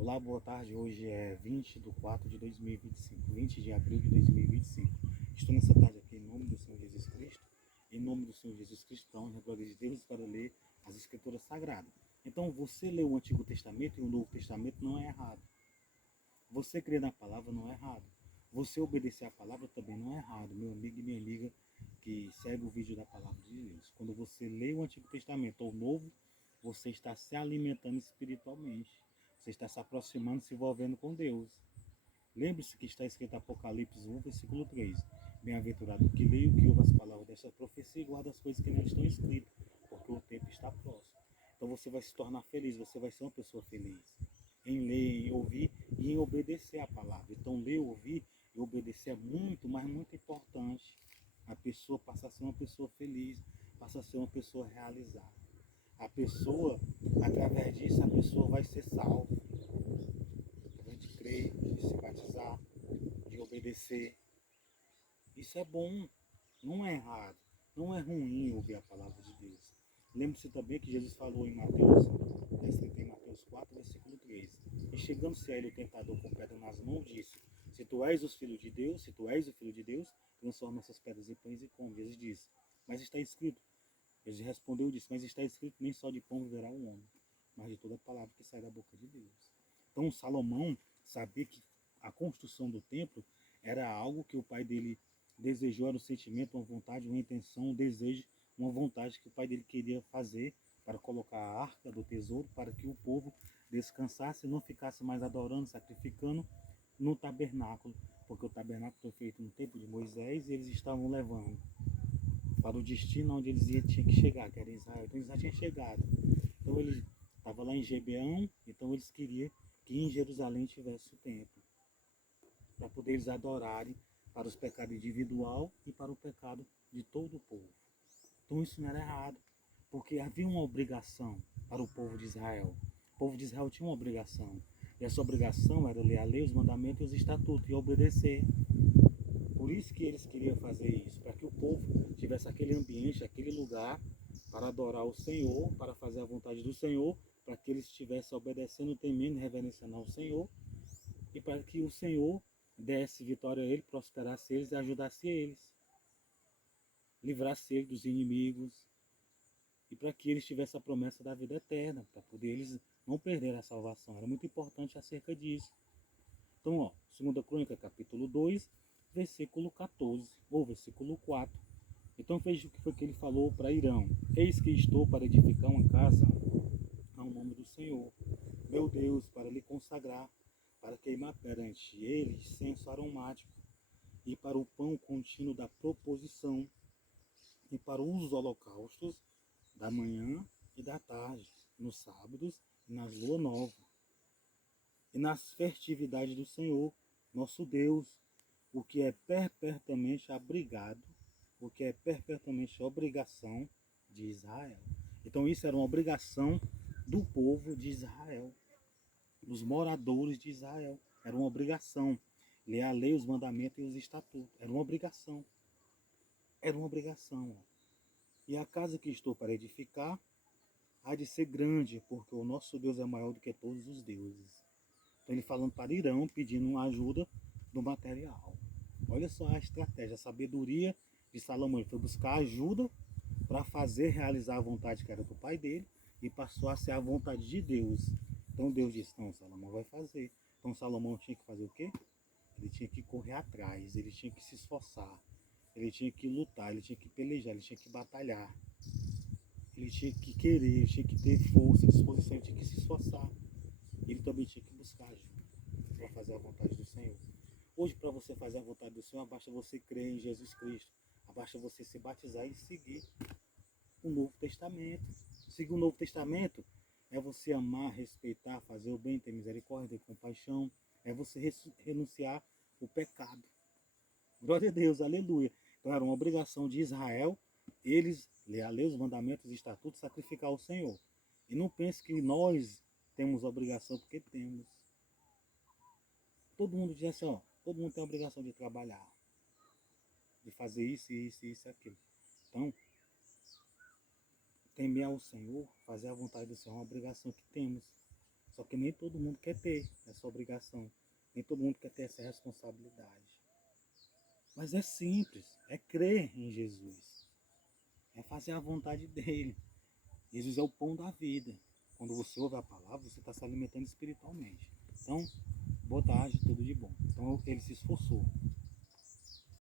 Olá, boa tarde. Hoje é 20 de 4 de 2025, 20 de abril de 2025. Estou nessa tarde aqui em nome do Senhor Jesus Cristo, em nome do Senhor Jesus Cristo, para a honra e glória de Deus, para ler as Escrituras Sagradas. Então, você ler o Antigo Testamento e o Novo Testamento não é errado. Você crer na palavra não é errado. Você obedecer a palavra também não é errado, meu amigo e minha amiga que segue o vídeo da palavra de Deus. Quando você lê o Antigo Testamento ou o Novo, você está se alimentando espiritualmente. Você está se aproximando, se envolvendo com Deus. Lembre-se que está escrito em Apocalipse 1, versículo 3. Bem-aventurado o que lê e o que ouve as palavras desta profecia e guarda as coisas que nelas estão escritas, porque o tempo está próximo. Então você vai se tornar feliz, você vai ser uma pessoa feliz. Em ler, em ouvir e em obedecer a palavra. Então ler, ouvir e obedecer é muito, mas muito importante. A pessoa passa a ser uma pessoa feliz, passa a ser uma pessoa realizada. A pessoa, através disso, a pessoa vai ser salva. Através de crer, de se batizar, de obedecer. Isso é bom, não é errado, não é ruim ouvir a palavra de Deus. Lembre-se também que Jesus falou em Mateus, está escrito em Mateus 4, versículo 3. E chegando-se a ele o tentador com pedra nas mãos, disse: Se tu és o filho de Deus, se tu és o filho de Deus, transforma essas pedras em pães e come. Jesus disse: Mas está escrito. Jesus respondeu e disse: Mas está escrito, nem só de pão viverá o homem, mas de toda palavra que sai da boca de Deus. Então Salomão sabia que a construção do templo era algo que o pai dele desejou, era um sentimento, uma vontade, uma intenção, um desejo, uma vontade que o pai dele queria fazer para colocar a arca do tesouro, para que o povo descansasse e não ficasse mais adorando, sacrificando no tabernáculo, porque o tabernáculo foi feito no tempo de Moisés e eles estavam levando para o destino onde eles tinham que chegar, que era Israel. Então eles já tinham chegado. Então ele estava lá em Gibeão, então eles queriam que em Jerusalém tivesse o templo, para poder eles adorarem para os pecados individual e para o pecado de todo o povo. Então isso não era errado, porque havia uma obrigação para o povo de Israel. O povo de Israel tinha uma obrigação. E essa obrigação era ler a lei, os mandamentos e os estatutos e obedecer. Por isso que eles queriam fazer isso, para que o povo tivesse aquele ambiente, aquele lugar para adorar o Senhor, para fazer a vontade do Senhor, para que eles estivessem obedecendo, temendo e reverenciando ao Senhor, e para que o Senhor desse vitória a eles, prosperasse eles e ajudasse eles, livrasse eles dos inimigos, e para que eles tivessem a promessa da vida eterna, para poder eles não perderem a salvação. Era muito importante acerca disso. Então, ó, 2 Crônica, capítulo 2, versículo 14, ou versículo 4. Então veja o que foi que ele falou para Irão: Eis que estou para edificar uma casa ao nome do Senhor, meu Deus, para lhe consagrar, para queimar perante ele incenso aromático, e para o pão contínuo da proposição, e para os holocaustos da manhã e da tarde, nos sábados e nas lua nova, e nas festividades do Senhor, nosso Deus, o que é perpetuamente abrigado, o que é perpetuamente obrigação de Israel. Então isso era uma obrigação do povo de Israel, dos moradores de Israel. Era uma obrigação. Ler a lei, os mandamentos e os estatutos. Era uma obrigação. Era uma obrigação. E a casa que estou para edificar há de ser grande, porque o nosso Deus é maior do que todos os deuses. Então ele falando para Irão, pedindo uma ajuda do material. Olha só a estratégia, a sabedoria de Salomão. Ele foi buscar ajuda para fazer, realizar a vontade que era do pai dele, e passou a ser a vontade de Deus. Então Deus disse: não, Salomão vai fazer. Então Salomão tinha que fazer o quê? Ele tinha que correr atrás, ele tinha que se esforçar, ele tinha que lutar, ele tinha que pelejar, ele tinha que batalhar, ele tinha que querer, ele tinha que ter força, disposição, ele tinha que se esforçar. Ele também tinha que buscar ajuda para fazer a vontade do Senhor. Hoje, para você fazer a vontade do Senhor, basta você crer em Jesus Cristo, basta você se batizar e seguir o Novo Testamento. Seguir o Novo Testamento é você amar, respeitar, fazer o bem, ter misericórdia, ter compaixão, é você renunciar o pecado. Glória a Deus, aleluia. Então era uma obrigação de Israel, eles ler os mandamentos e estatutos, sacrificar ao Senhor. E não pense que nós temos obrigação, porque temos. Todo mundo diz assim, ó, todo mundo tem a obrigação de trabalhar, de fazer isso, isso, isso, aquilo. Então, temer ao Senhor, fazer a vontade do Senhor é uma obrigação que temos. Só que nem todo mundo quer ter essa obrigação. Nem todo mundo quer ter essa responsabilidade. Mas é simples, é crer em Jesus. É fazer a vontade dele. Jesus é o pão da vida. Quando você ouve a palavra, você está se alimentando espiritualmente. Então, boa tarde, tudo de bom. Então ele se esforçou.